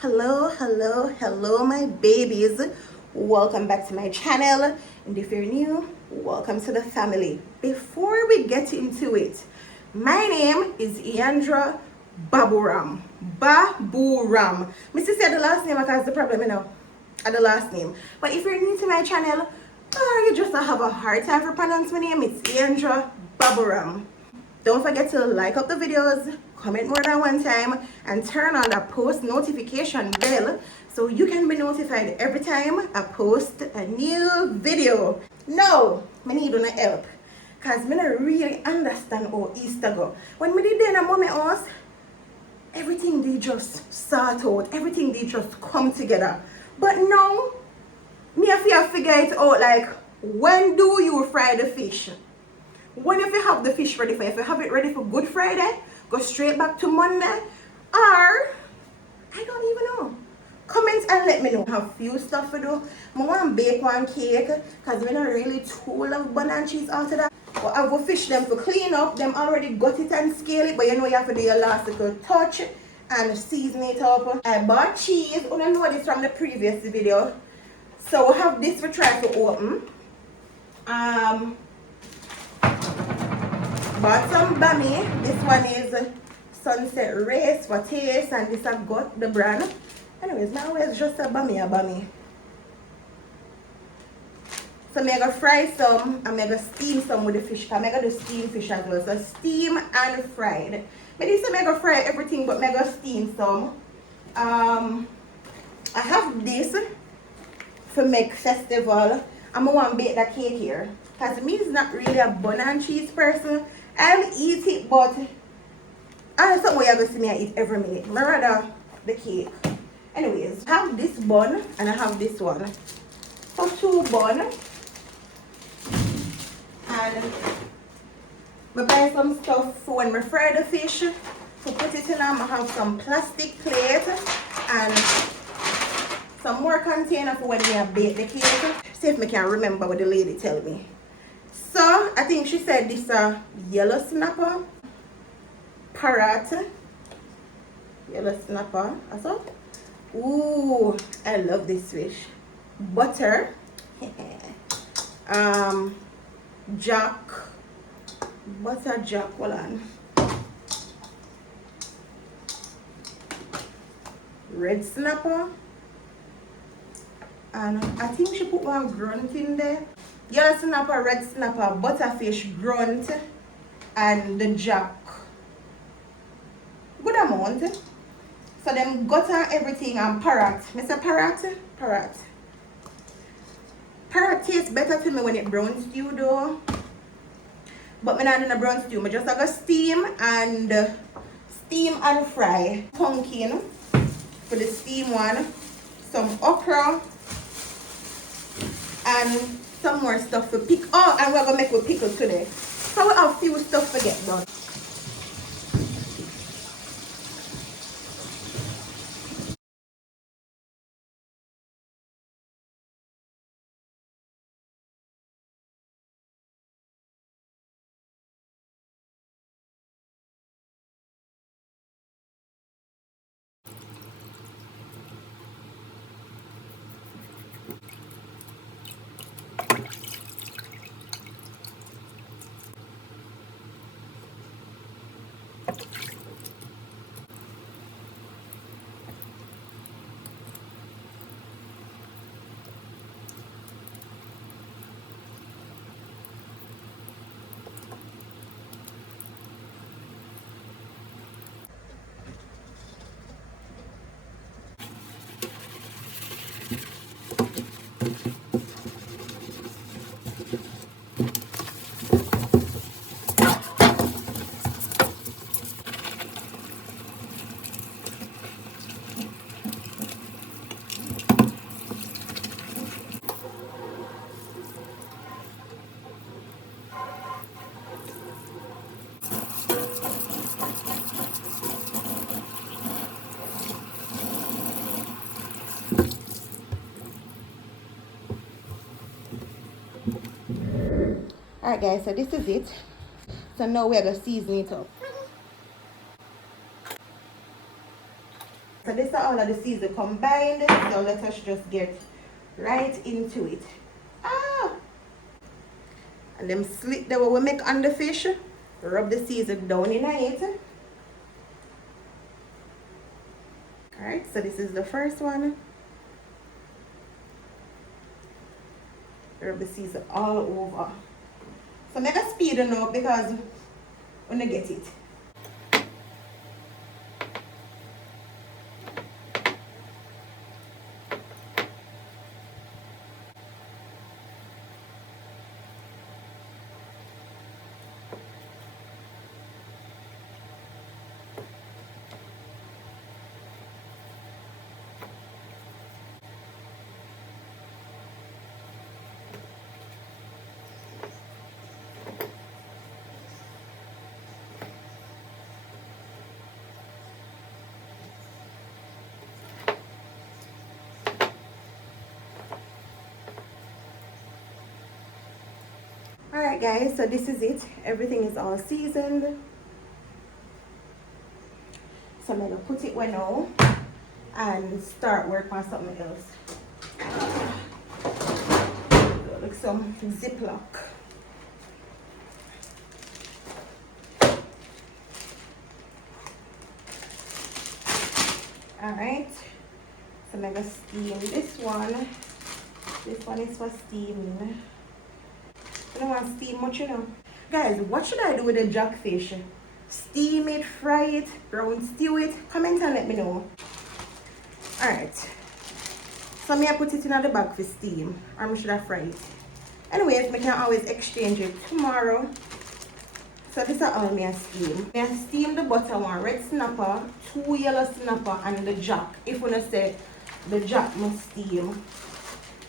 Hello my babies, welcome back to my channel, and if you're new, welcome to the family. Before we get into it, my name is Iandra Baburam. Mr. said the last name because the problem, at the last name. But if you're new to my channel, or you just have a hard time for pronouncing my name, it's Iandra Baburam. Don't forget to like up the videos, comment more than one time, and turn on the post notification bell so you can be notified every time I post a new video. Now, I need your help because I don't really understand how Easter go. When I did in a mommy house, everything they just sort out, everything they just come together. But now, me have to figure it out, like, when do you fry the fish? When if you have the fish ready for you, if you have it ready for Good Friday, go straight back to Monday, or I don't even know. Comment and let me know. I have few stuff to do. I want to bake one cake because we don't really too love bun and cheese after that. But I will fish them to clean up. Them already got it and scale it, but you know you have to do your last little touch and season it up. I bought cheese. I don't know this from the previous video. So we have this we try to open. Bought some bami. This one is Sunset Race for taste, and this I've got the brand. Anyways, now it's just a bami. So I'm gonna fry some, I'm gonna steam some with the fish. I'm gonna do steam fish as well. So steam and fried. But this I'm gonna fry everything, but I'm gonna steam some. I have this for make festival. I'm gonna want to bake the cake here. Because me is not really a bun and cheese person. I'll eat it, but I know something you're going to see me I eat every minute. I rather the cake. Anyways, I have this bun and I have this one. So 2 bun. And I buy some stuff for when I fry the fish. To put it in, I have some plastic plate and some more container for when we bake the cake. See if I can remember what the lady told me. So, I think she said this yellow snapper, parrot, yellow snapper, that's all. Ooh, I love this fish. Butter, jack, butter jack, hold on. Red snapper, and I think she put one grunt in there. Yellow snapper, red snapper, butterfish, grunt, and the jack. Good amount. So them gutter everything and parrot. Mr. Parrot? Parrot. Parrot tastes better to me when it brown stew though. But me not in a brown stew. Me just like a steam and fry. Pumpkin for the steam one. Some okra. And some more stuff for pick. Oh, and we're gonna make with pickles today. So we have few stuff to get done. Alright guys, so this is it. So now we're going to season it up. So this are all of the season combined. So let us just get right into it. And them slit that we make on the fish. Rub the season down in it. Alright, so this is the first one. Rub the season all over. So make a speed it up because when I get it. Alright guys, so this is it. Everything is all seasoned. So I'm going to put it away now and start work on something else. Like some Ziploc. Alright, so I'm going to steam this one. This one is for steaming. I don't want to steam much, you know. Guys, what should I do with the jackfish? Steam it, fry it, brown stew it? Comment and let me know. Alright. So I put it in the bag for steam. Or should I fry it? Anyways, I can always exchange it tomorrow. So this is all I steam. I steam the butter, one red snapper, 2 yellow snapper, and the jack. If you say the jack must steam.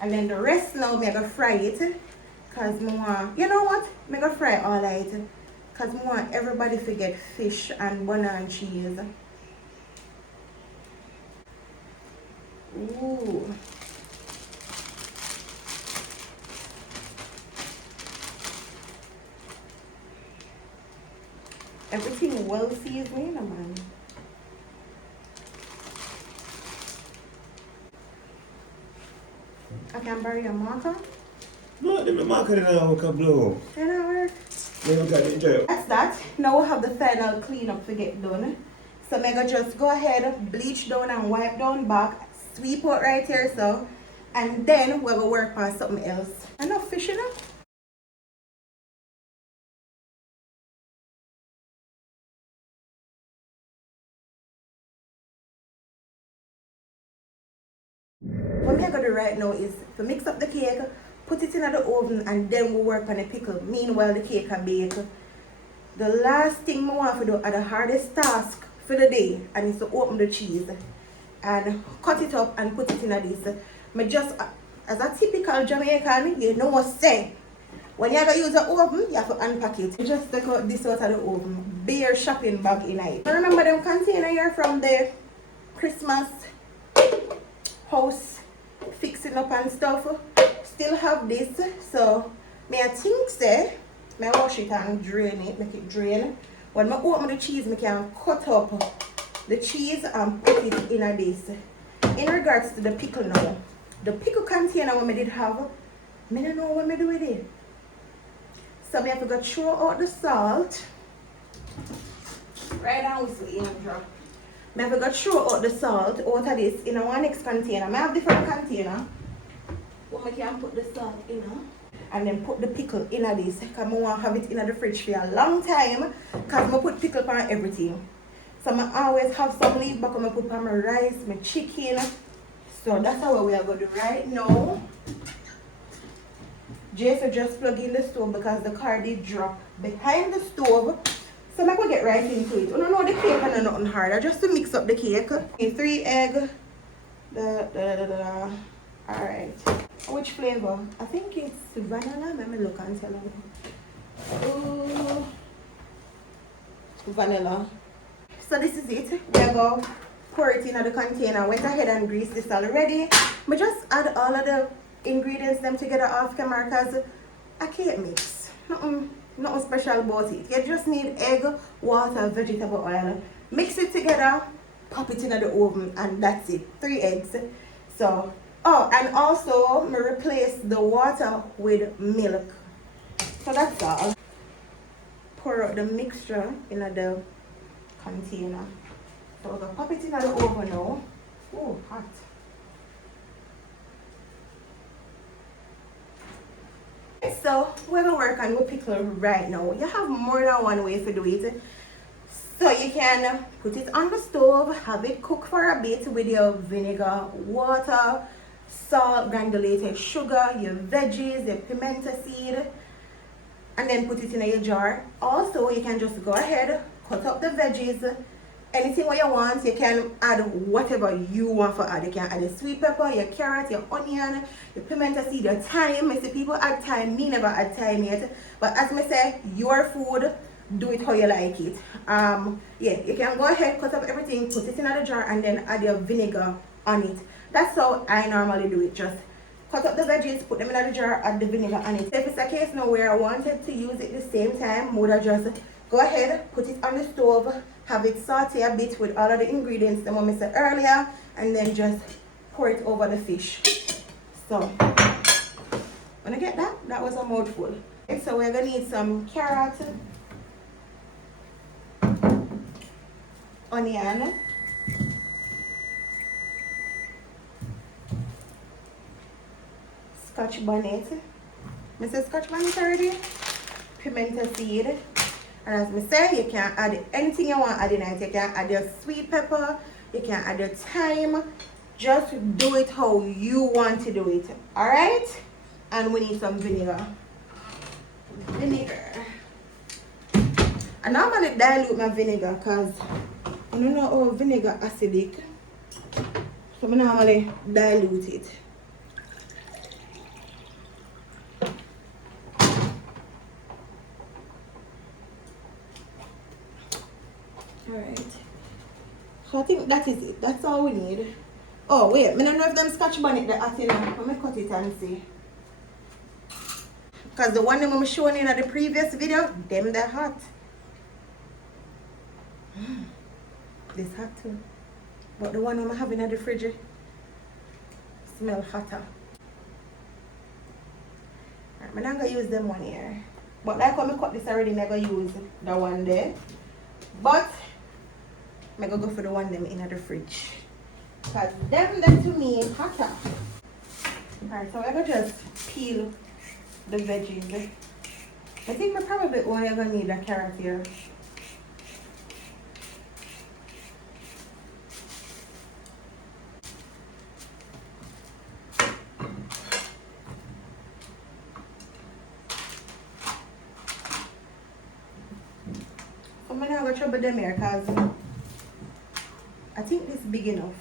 And then the rest now I'm going to fry it. Because I want, you know what? I'm going to fry all of it. Because I want everybody to get fish and bun and cheese. Ooh. Everything well seasoned, man. I can borrow your marker? No, the marker in our blue. They don't work. They don't got it. That's that. Now we have the final cleanup to get done. So I'm gonna just go ahead, bleach down and wipe down back, sweep out right here so, and then we're gonna work on something else. Enough fish enough. What I'm gonna do right now is to mix up the cake, put it in the oven, and then we'll work on the pickle. Meanwhile, the cake can bake. The last thing I want to do, the hardest task for the day, and is to open the cheese and cut it up and put it in this. Me just, as a typical Jamaican, you know what say. When you're going to use the oven, you have to unpack it. You just take out this out of the oven. Bare shopping bag in it. I remember them container here from the Christmas house fixing up and stuff. Still have this. So, I think say, I wash it and drain it, make it drain. When I open the cheese, I can cut up the cheese and put it in this. In regards to the pickle now, the pickle container I did have, I don't know what I do with it. So I have to go throw out the salt. Right now, whistle in and drop. I have to go throw out the salt out of this in one next container. I have different container. But I can put the salt in and then put the pickle in this. Because I want to have it in the fridge for a long time. Because I put pickle on everything. So I always have some leaf back when I put on my rice, my chicken. So that's how we are going to do right now. Jason just plug in the stove because the car did drop behind the stove. So I'm going to get right into it. I don't know the cake and nothing harder. Just to mix up the cake. 3 egg. Alright. Which flavor? I think it's vanilla. Let me look and tell you. Ooh. Vanilla. So this is it. We're going to pour it in the container. I went ahead and greased this already. I just add all of the ingredients them together off camera because I can't mix. Nothing special about it. You just need egg, water, vegetable oil. Mix it together pop it in the oven, and that's it. 3 eggs. So, oh, and also me replace the water with milk. So that's all. Pour out the mixture in the container. So we're gonna pop it in the oven now. Oh, hot. So we're gonna work on your pickle right now. You have more than one way to do it. So you can put it on the stove, have it cook for a bit with your vinegar, water, salt, granulated sugar, your veggies, your pimento seed, and then put it in your jar. Also, you can just go ahead, cut up the veggies, anything what you want. You can add whatever you want to add. You can add your sweet pepper, your carrot, your onion, your pimento seed, your thyme. I see people add thyme, me never add thyme yet. But as I say, your food, do it how you like it. Yeah, you can go ahead, cut up everything, put it in the jar, and then add your vinegar on it. That's how I normally do it. Just cut up the veggies, put them in the jar, add the vinegar on it. If it's a case now where I wanted to use it the same time, would I just go ahead, put it on the stove, have it saute a bit with all of the ingredients the mom said earlier, and then just pour it over the fish. So, when I get that, that was a mouthful. Okay, so we're gonna need some carrot, onion, scotch bonnet. Mrs. Scotch bonnet already. Pimento seed. And as I say, you can add anything you want add in it. You can add your sweet pepper, you can add your thyme. Just do it how you want to do it. Alright? And we need some vinegar. Vinegar. I normally dilute my vinegar because I don't know how vinegar acidic. So I normally dilute it. Alright. So I think that is it. That's all we need. Oh wait, I don't know if them scotch bonnet the hot enough. Let me cut it and see. Because the one that I'm showing in the previous video, them they're hot. This hot too. But the one I'm having in the fridge smell hotter. Alright, I'm not gonna use them one here. But like when I cut this already, I'm gonna use the one there. But I'm gonna go for the one them in the fridge. Because them to me hotter. Alright, so I'm gonna just peel the veggies. I think we're probably only gonna need a carrot here. I'm not gonna trouble them here because I think this is big enough.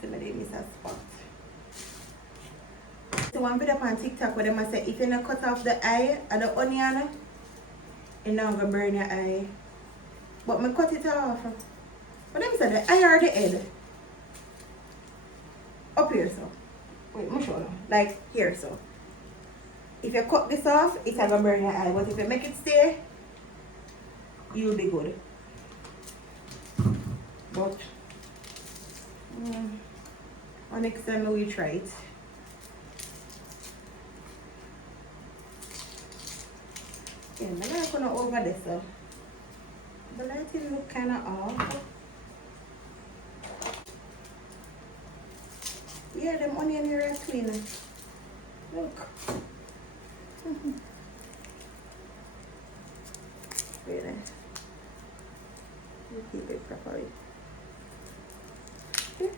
So maybe miss a spot. So one video on TikTok where they say if you don't cut off the eye of the onion, you're not gonna burn your eye. But I cut it off. But them say the eye or the head. Up here so. Wait, I'm show you. Like here so. If you cut this off, it's gonna burn your eye. But if you make it stay, you'll be good. But next time we try it. Yeah, I'm not gonna over this so. The lighting look kinda off. Yeah, them onion here are twin. Look. Wait there. You keep it properly. Yeah.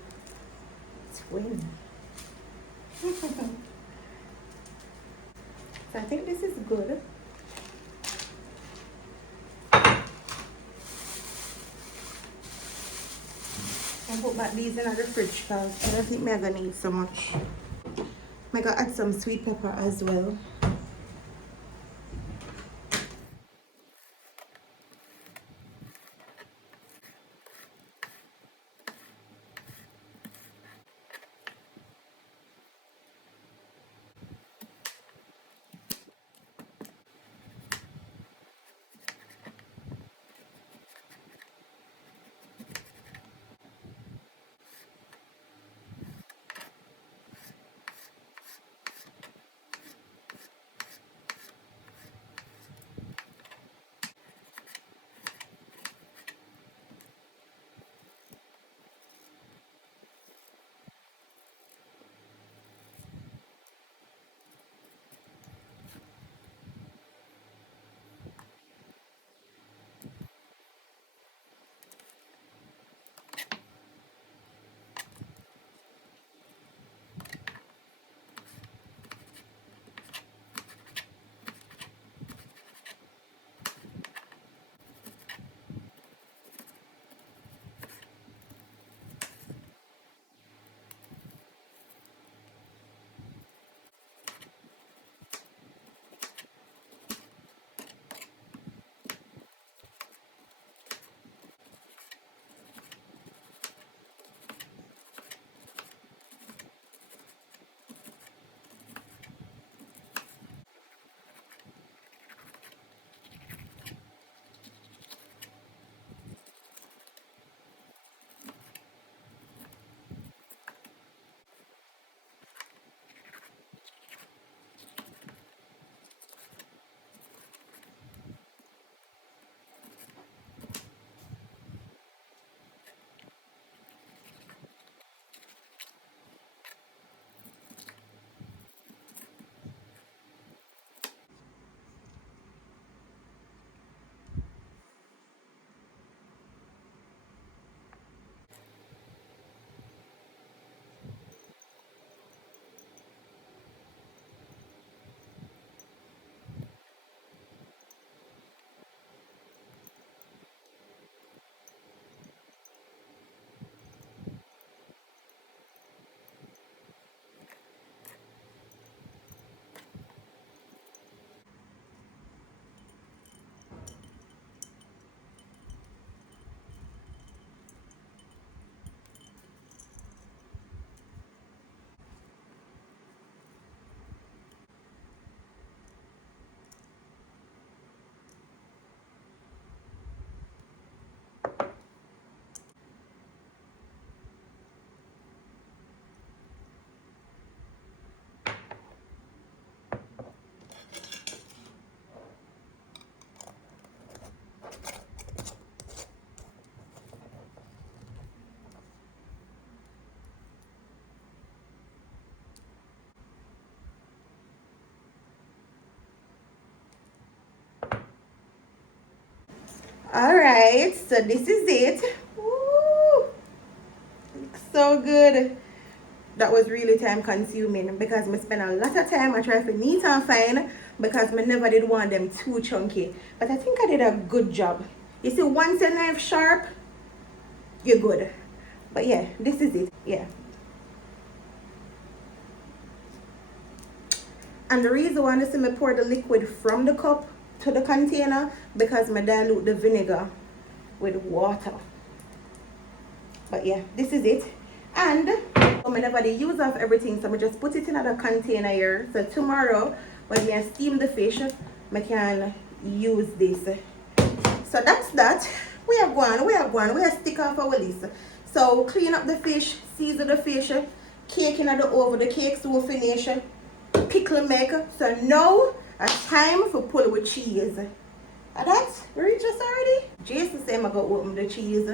Twin. So I think this is good. I'll put back these in the fridge because I don't think I'm gonna need so much. I'm gonna add some sweet pepper as well. Alright, so this is it. Woo! Looks so good. That was really time consuming because I spent a lot of time I tried to neat and fine because I never did want them too chunky. But I think I did a good job. You see, once your knife sharp, you're good. But yeah, this is it. Yeah. And the reason why I see me pour the liquid from the cup to the container because I dilute the vinegar with water. But yeah, this is it. And I never use of everything, so I just put it in a container here. So tomorrow, when I steam the fish, I can use this. So that's that. We are stick off our list. So clean up the fish, season the fish, cake in the oven, the cake soon finish, pickle make. So now a time for pull with cheese. And that's reach us already. Jason said I'm gonna open the cheese.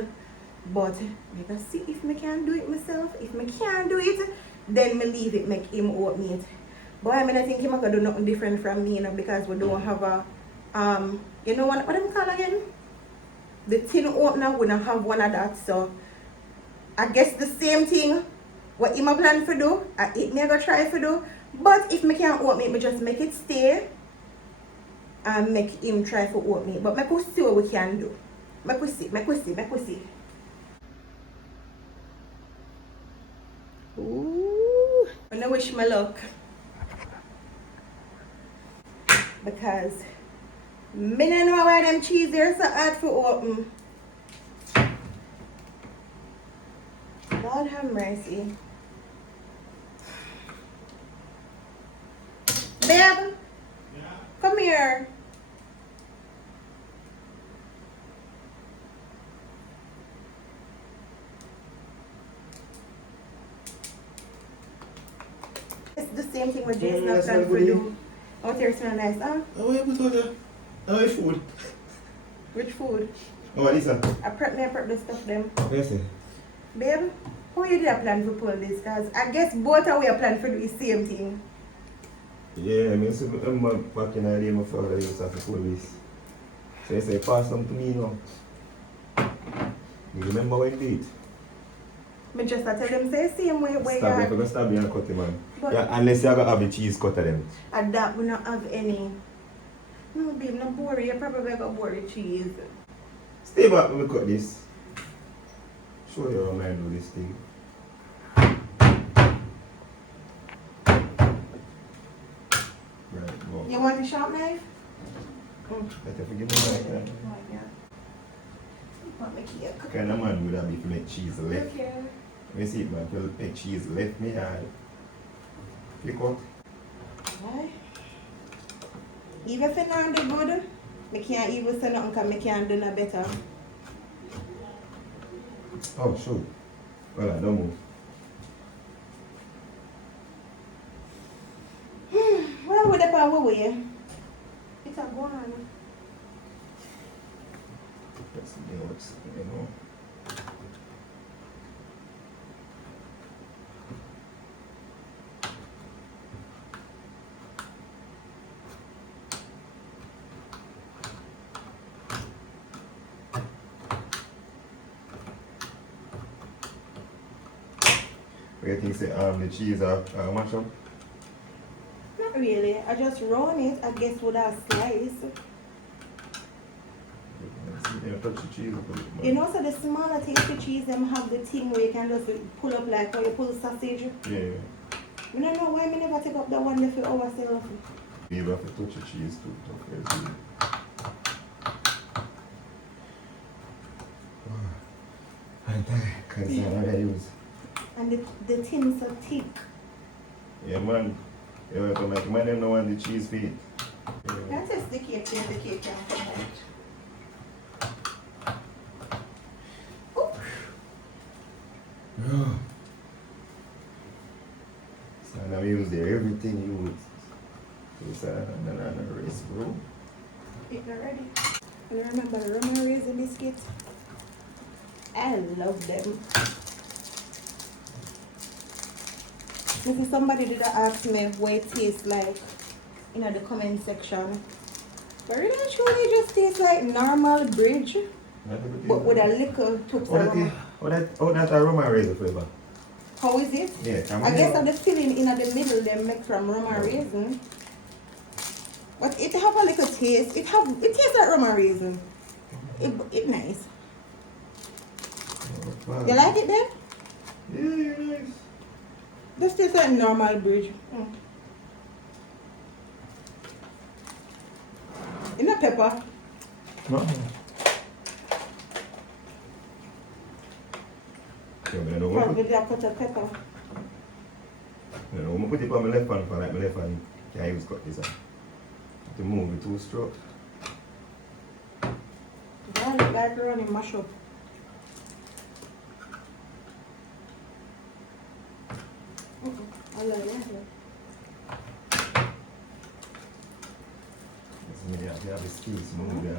But I can see if I can do it myself. If I can't do it, then I leave it, make him open it. But I mean, I think he's not gonna do nothing different from me, you know, because we don't have a you know what them call again? The tin opener, we don't have one of that. So I guess the same thing what him a plan for do, it me gonna try for do. But if I can't open it, I just make it stay and make him try for open it. But I could see what we can do. Make we see. Ooh, I wish me luck because me don't know why them cheese are so hard for open. Lord have mercy. Babe, come here. It's the same thing with Jason that's and not for good, you. Out here smell nice, huh? Oh, yeah, but what? Oh, food. Which food? Oh, what is that? I prep the stuff them. Yes, sir. Babe, how you did a plan for pull this? Cause I guess both of we are plan for the same thing. Yeah, I mean, so I'm back in the day, my father used to have to pull this. So he said, pass them to me now. You remember when he did? Me just tell them say same way where Stab you him, are. stab him and cut him, man. But- Yeah, unless you have the cheese cut of them. And that we not have any. No babe, no boring. You probably got boring cheese. Stay back when we cut this. Show you how I do this thing. Right, go. You want a sharp knife? Better forgive me like that. Oh yeah. Want me cake? Kind of man would have if you make cheese left. Okay. Let me see it, man. If you make cheese left, me I flick out. Right. Even if it's not do good, I can't even say nothing because I can't do no better. Oh, sure. Well, I don't move. Well, with the power way, it's a go on. That's the notes, you know. What do you think, say, the cheese are mash up? Not really. I just run it, I guess, with a slice. You know, touch the cheese up a bit, man. You know, so the smaller tasty cheese, them have the thing where you can just pull up like how you pull sausage. Yeah. I don't know why I never take up that one there for ourselves. You have to touch the cheese too. Okay, I'm tired, because I know I use. And the tin so thick. Yeah, man. You have to make man, them know want the cheese feet. Yeah. That's just the cake, then the cake can come out. Oop. Yeah. So now we use there everything you use. It's a race, bro. It's not ready. And I remember the rum raisin biscuit. I love them. If somebody did ask me what it tastes like in the comment section, But really and truly it just tastes like normal bridge, but with a little touch of rum. Oh, that aroma raisin flavor. How is it? Yeah, I guess the filling in the middle they make from rum and raisin. But it have a little taste. It tastes like rum and raisin. It nice. Wow. You like it then? Yeah, nice. This tastes like normal bridge. In a pepper. No. Probably they put a pepper. You know, I'm put it on my left hand for like my left hand can't use cut this. To move it 2 strokes. Garlic like running mash up. I like that. Maybe I have a skills to move it.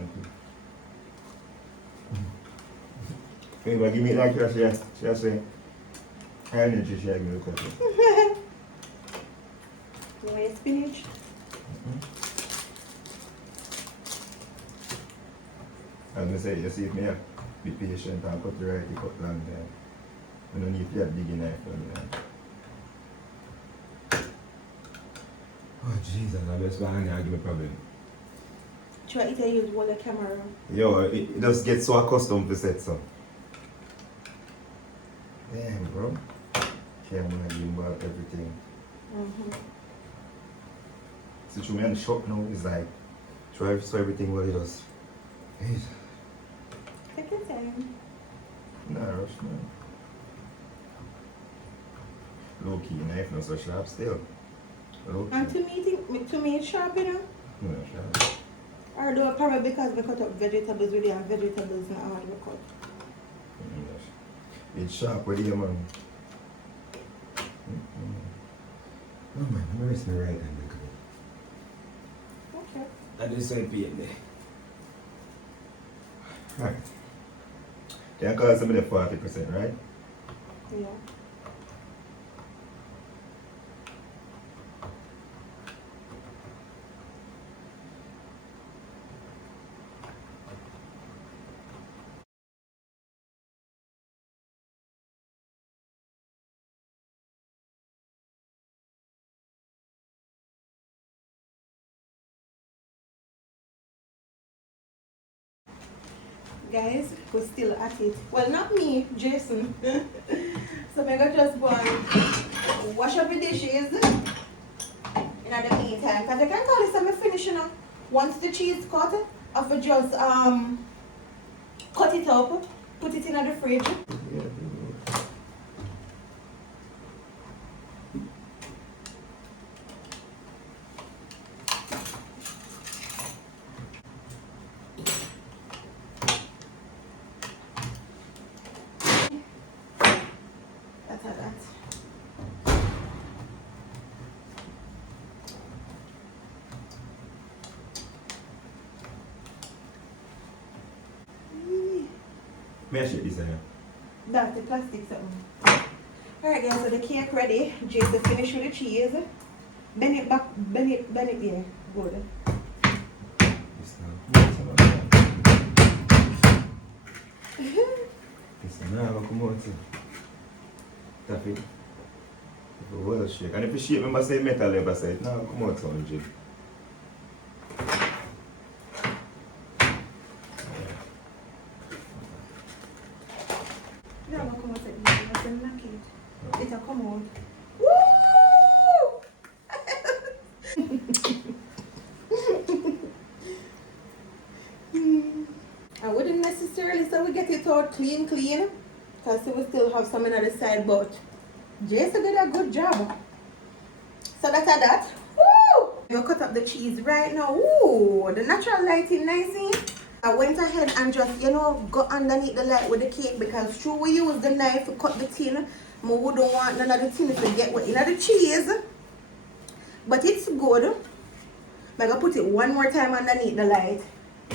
Maybe give me like she say, energy she give me the cut. You want your spinach? As I say, you see if me have be patient and cut the right, cut long time. I don't need to have big knife for me. Oh Jesus, I just behind here give me problem. Try to use one the camera. Yo, it just gets so accustomed to set so. Damn, bro. Camera, gimbal, everything. So to me on the shop now is like try so everything what it does. Hey. Take your time. Nah, rush man. Low key knife not so sharp still. Low And key. to me it's sharp, you know? No sharp. Or do probably because we cut up vegetables with it and vegetables not hard to cut. It's sharp with you man. No man, I'm rest my right hand. Okay. I just said pain there. Right. Can I call somebody 40%, right? Yeah. Guys, we're still at it. Well, not me, Jason. So I'm gonna just go and wash up the dishes in the meantime. Because I can tell you something finish, you know. Once the cheese cut, I will just cut it up, put it in the fridge. Yeah. That's how that. May I shake this here? That's the plastic something. Alright guys, so the cake ready. Just to finish with the cheese. Bend it back, bend it there. Good. This now. This now, come on. Tap it. If you well shake. And if you shake, remember say metal ever side. Now come out on Jim. Yeah, I'm come out at the end. I'm knock it. It'll come out. Woo! I wouldn't necessarily say we get it all clean, because we still have some on the side, but Jason did a good job. So that's that. Woo! I'm gonna cut up the cheese right now. Ooh, the natural lighting, nice. I went ahead and just, go underneath the light with the cake because true we use the knife to cut the tin. I wouldn't want none of the tin to get wet in the cheese. But it's good. I'm gonna put it one more time underneath the light.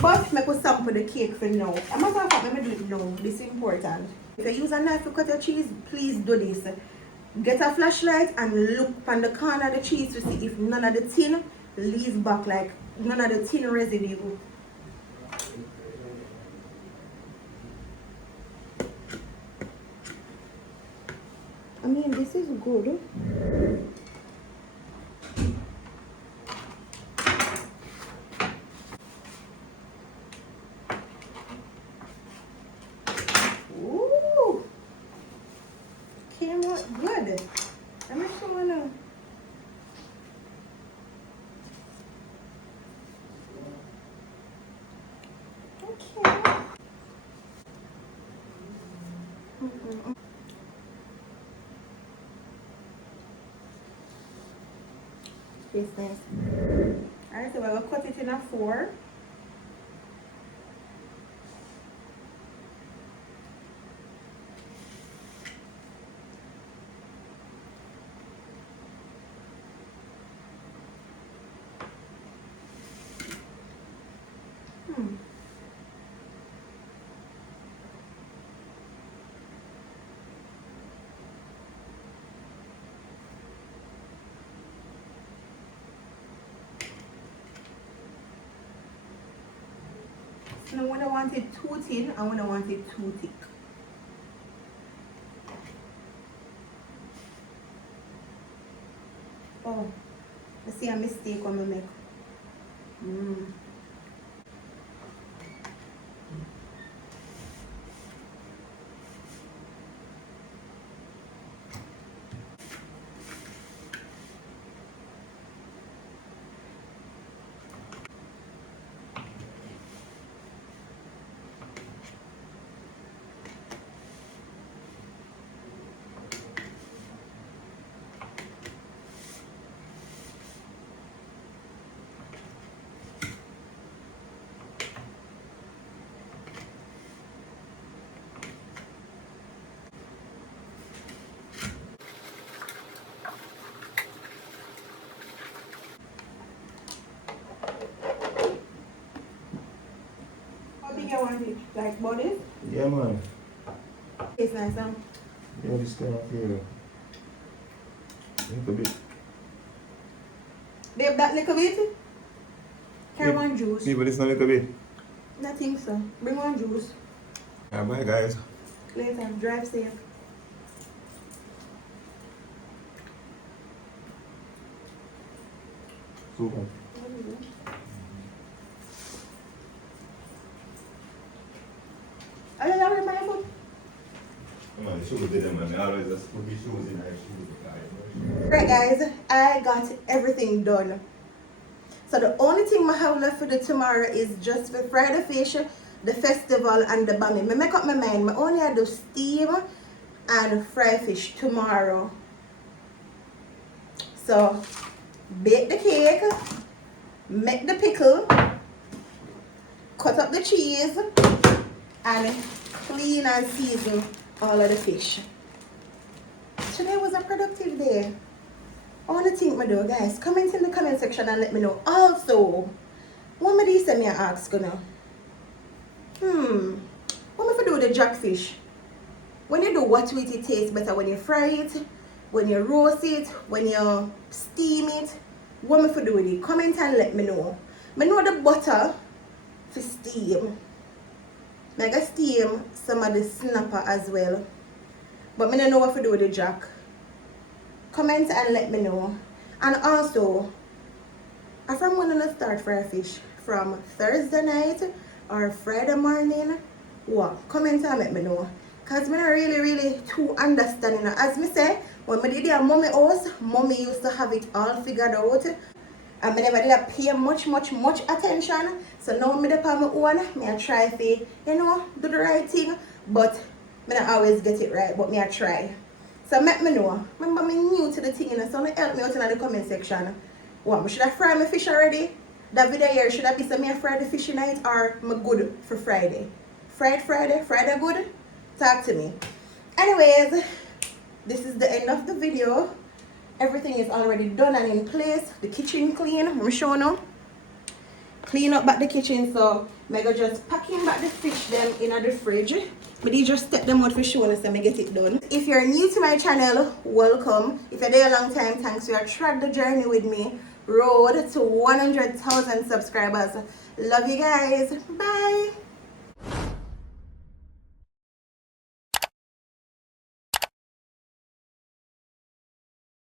But I could sample the cake for now. I'm not going to do it now. This is important. If you use a knife to cut your cheese, please do this. Get a flashlight and look on the corner of the cheese to see if none of the tin leaves back like none of the tin residue. I mean, this is good. Ooh, came out good. I'm just gonna. Okay. Business. Alright, so we're gonna cut it in a 4. Now when I want it too thin and when I want it too thick. Oh, I see a mistake on my make. How big I want it? Like body? Yeah, man. It's nice, huh? Yeah, this kind of here. Little bit. Babe, that little bit? Carry one juice. See, but it's not little bit. I think so. Bring one juice. Yeah, bye, guys. Later. Drive safe. Super. Are you loving my food? Come on, the shoes did them, man. I always just put the shoes in my shoes. Right guys, I got everything done. So the only thing I have left for the tomorrow is just for fry the fish, the festival and the bami. I make up my mind. I only have to steam and fry fish tomorrow. So bake the cake, make the pickle, cut up the cheese and clean and season all of the fish. Today was a productive day. I want to think my do, guys. Comment in the comment section and let me know. Also, what me these me ask gonna? What me for do with the jackfish? When you do what with it tastes better when you fry it, when you roast it, when you steam it. What me for do with it? Comment and let me know. I know the butter for steam. I got steam some of the snapper as well. But I don't know what to do with the jack. Comment and let me know. And also, if I'm gonna start fry fish from Thursday night or Friday morning, what? Comment and let me know. Cause I'm not really too understanding. As me say, when I did a mommy house, mommy used to have it all figured out. And I never did pay much attention. So now I'm on my own. I try to, do the right thing. But I don't always get it right, but I try. So let me know. Remember, I'm new to the thing, so help me out in the comment section. What, should I fry my fish already? That video here, should I be some me fry the fish tonight or am I good for Friday? Friday good? Talk to me. Anyways, this is the end of the video. Everything is already done and in place. The kitchen clean. I'm showing you. Clean up back the kitchen, so I go just packing back the fish them in the fridge. But you just step them out for showing us and I get it done. If you're new to my channel, welcome. If you're there a long time, thanks for your track the journey with me. road to 100,000 subscribers. Love you guys. Bye.